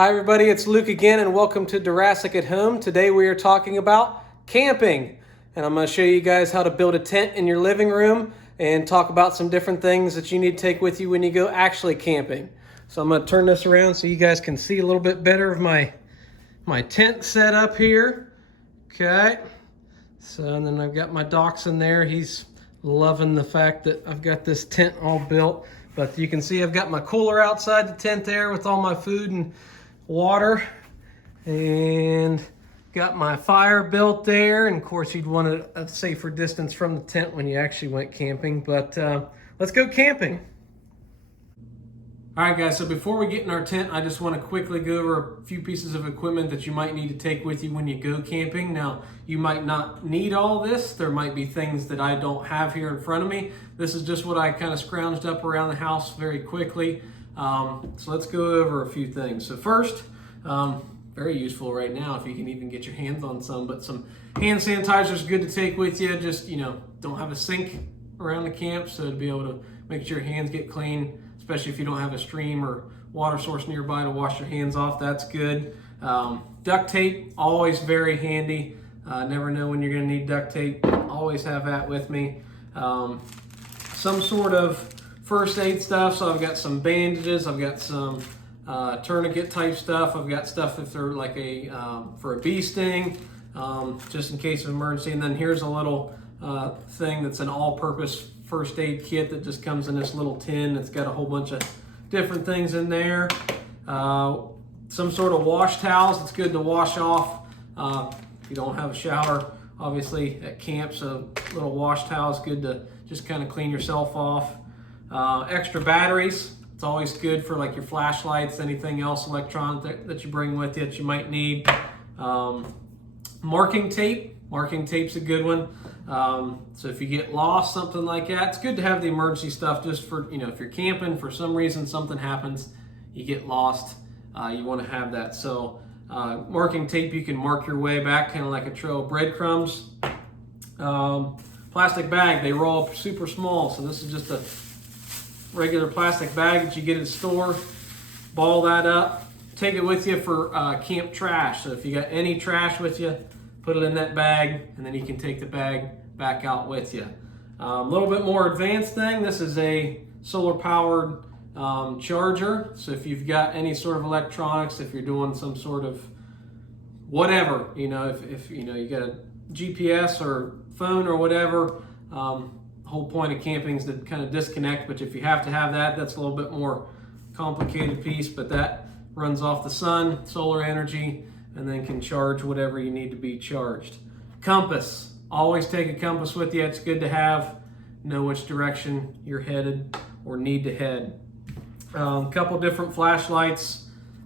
Hi everybody, it's Luke again and welcome to Deerassic at Home. Today we are talking about camping, and I'm going to show you guys how to build a tent in your living room and talk about some different things that you need to take with you when you go actually camping. So I'm going to turn this around so you guys can see a little bit better of my tent set up here. Okay, so and then I've got my dachshund there. He's loving the fact that I've got this tent all built. But you can see I've got my cooler outside the tent there with all my food and water, and got my fire built there. And of course you'd want a safer distance from the tent when you actually went camping, but let's go camping. All right guys, so before we get in our tent, I just want to quickly go over a few pieces of equipment that you might need to take with you when you go camping. Now, you might not need all this. There might be things that I don't have here in front of me. This is just what I kind of scrounged up around the house very quickly. So let's go over a few things. So first, very useful right now if you can even get your hands on some, but some hand sanitizer is good to take with you. Just, don't have a sink around the camp, so to be able to make sure your hands get clean, especially if you don't have a stream or water source nearby to wash your hands off. That's good. Duct tape, always very handy. Never know when you're going to need duct tape. Always have that with me. Some sort of first aid stuff. So I've got some bandages. I've got some tourniquet type stuff. I've got stuff if they're like for a bee sting, just in case of emergency. And then here's a little thing that's an all-purpose first aid kit that just comes in this little tin. It's got a whole bunch of different things in there. Some sort of wash towels. It's good to wash off if you don't have a shower, obviously, at camp. So a little wash towel is good to just kind of clean yourself off. Extra batteries. It's always good for like your flashlights, anything else electronic that you bring with you that you might need. Marking tape. Marking tape's a good one. So if you get lost, something like that, it's good to have the emergency stuff just for, if you're camping, for some reason something happens, you get lost, you want to have that. So marking tape, you can mark your way back, kind of like a trail of breadcrumbs. Plastic bag, they roll up super small. So this is just a regular plastic bag that you get at the store. Ball that up, take it with you for camp trash. So if you got any trash with you, put it in that bag, and then you can take the bag back out with you. A little bit more advanced thing, this is a solar powered charger. So if you've got any sort of electronics, if you're doing some sort of whatever, if you got a GPS or phone or whatever, the whole point of camping is to kind of disconnect, but if you have to have that, that's a little bit more complicated piece, but that runs off the sun, solar energy, and then can charge whatever you need to be charged. Compass. Always take a compass with you. It's good to have. Know which direction you're headed or need to head. A couple different flashlights.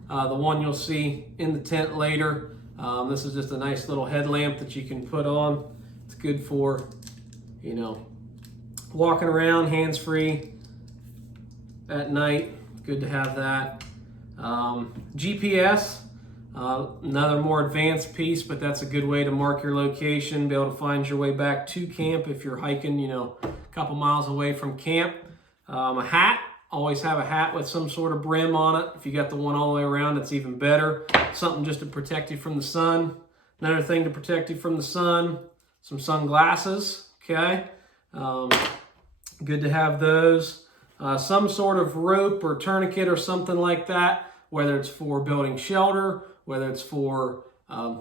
The one you'll see in the tent later. This is just a nice little headlamp that you can put on. It's good for, walking around hands-free at night. Good to have that. GPS. Another more advanced piece, but that's a good way to mark your location, be able to find your way back to camp if you're hiking, a couple miles away from camp. A hat, always have a hat with some sort of brim on it. If you got the one all the way around, it's even better. Something just to protect you from the sun. Another thing to protect you from the sun, some sunglasses, okay? Good to have those. Some sort of rope or tourniquet or something like that, whether it's for building shelter, whether it's for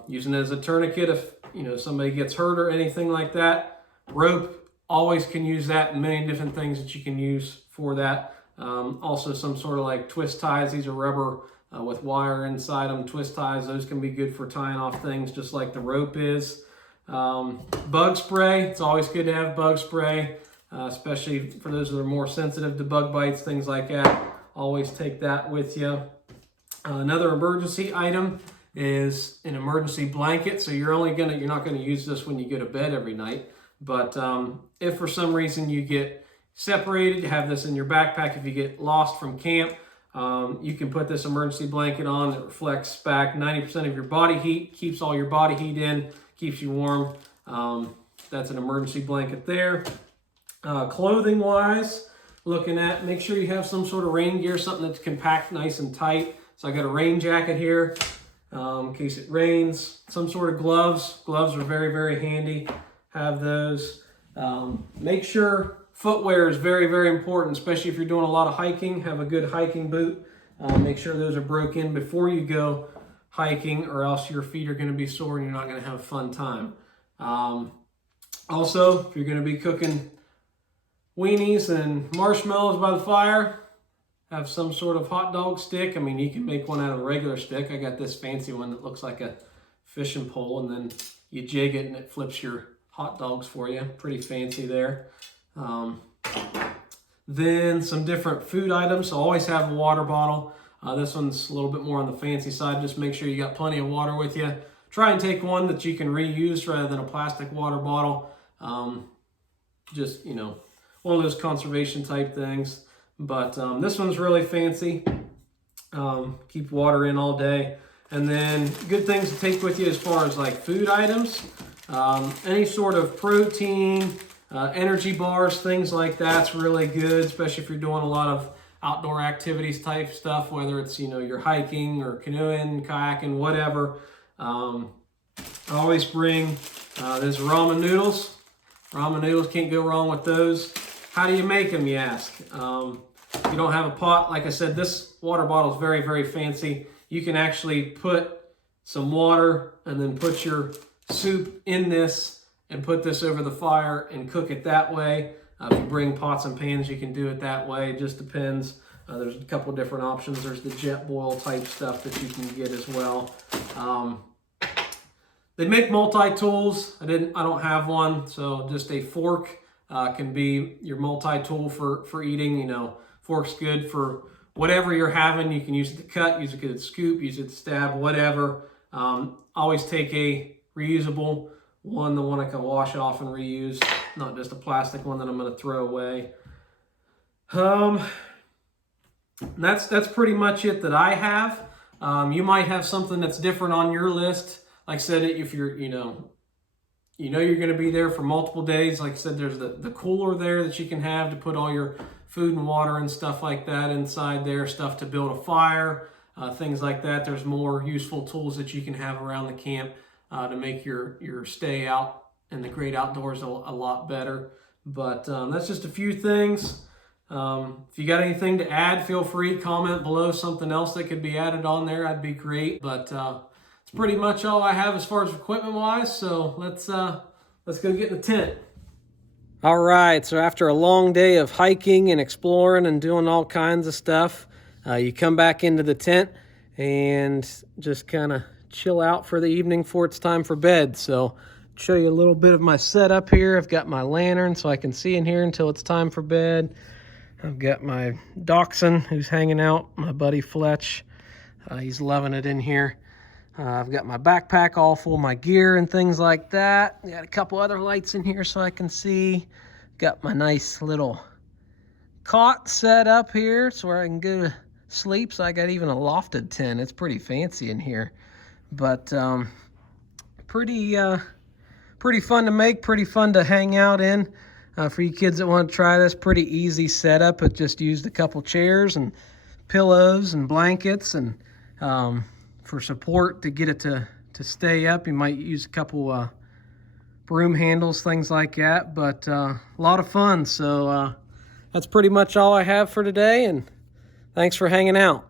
using it as a tourniquet if somebody gets hurt or anything like that. Rope, always can use that, and many different things that you can use for that. Also some sort of like twist ties. These are rubber with wire inside them, twist ties. Those can be good for tying off things just like the rope is. Bug spray, it's always good to have bug spray, especially for those that are more sensitive to bug bites, things like that. Always take that with you. Another emergency item is an emergency blanket. So you're not gonna use this when you go to bed every night, but if for some reason you get separated, you have this in your backpack. If you get lost from camp, you can put this emergency blanket on. It reflects back 90% of your body heat, keeps all your body heat in, keeps you warm. That's an emergency blanket there. Clothing wise, looking at, make sure you have some sort of rain gear, something that's compact, nice and tight. So I got a rain jacket here in case it rains. Some sort of gloves. Gloves are very, very handy. Have those. Make sure footwear is very, very important, especially if you're doing a lot of hiking. Have a good hiking boot. Make sure those are broke in before you go hiking, or else your feet are going to be sore and you're not going to have a fun time. Also, if you're going to be cooking weenies and marshmallows by the fire, have some sort of hot dog stick. I mean, you can make one out of a regular stick. I got this fancy one that looks like a fishing pole, and then you jig it and it flips your hot dogs for you. Pretty fancy there. Then some different food items. So always have a water bottle. This one's a little bit more on the fancy side. Just make sure you got plenty of water with you. Try and take one that you can reuse rather than a plastic water bottle. Just, you know, one of those conservation type things. But this one's really fancy. Keep water in all day. And then good things to take with you as far as like food items. Any sort of protein, energy bars, things like that's really good, especially if you're doing a lot of outdoor activities type stuff, whether it's, you know, you're hiking or canoeing, kayaking, whatever. I always bring this ramen noodles. Ramen noodles, can't go wrong with those. How do you make them, you ask? If you don't have a pot, like I said, this water bottle is very, very fancy. You can actually put some water and then put your soup in this and put this over the fire and cook it that way. If you bring pots and pans, you can do it that way. It just depends. There's a couple different options. There's the jet boil type stuff that you can get as well. They make multi-tools. I don't have one, so just a fork can be your multi-tool for eating. You know, fork's good for whatever you're having. You can use it to cut, use it to scoop, use it to stab, whatever. Always take a reusable one, the one I can wash off and reuse, not just a plastic one that I'm going to throw away. That's pretty much it that I have. You might have something that's different on your list. Like I said, if you're, you know you're going to be there for multiple days. Like I said, there's the cooler there that you can have to put all your food and water and stuff like that inside there, stuff to build a fire, things like that. There's more useful tools that you can have around the camp to make your stay out in the great outdoors a lot better. But that's just a few things. If you got anything to add, feel free, comment below something else that could be added on there. That'd be great. But it's pretty much all I have as far as equipment wise. So let's go get in the tent. All right, so after a long day of hiking and exploring and doing all kinds of stuff, you come back into the tent and just kind of chill out for the evening before it's time for bed. So show you a little bit of my setup here. I've got my lantern so I can see in here until it's time for bed. I've got my dachshund who's hanging out, my buddy Fletch. He's loving it in here. I've got my backpack all full of my gear and things like that. Got a couple other lights in here so I can see. Got my nice little cot set up here so where I can go to sleep. So I got even a lofted tent. It's pretty fancy in here. But pretty fun to make, pretty fun to hang out in. For you kids that want to try this, pretty easy setup. It just used a couple chairs and pillows and blankets, and for support to get it to stay up, you might use a couple broom handles, things like that. But a lot of fun. So that's pretty much all I have for today, and thanks for hanging out.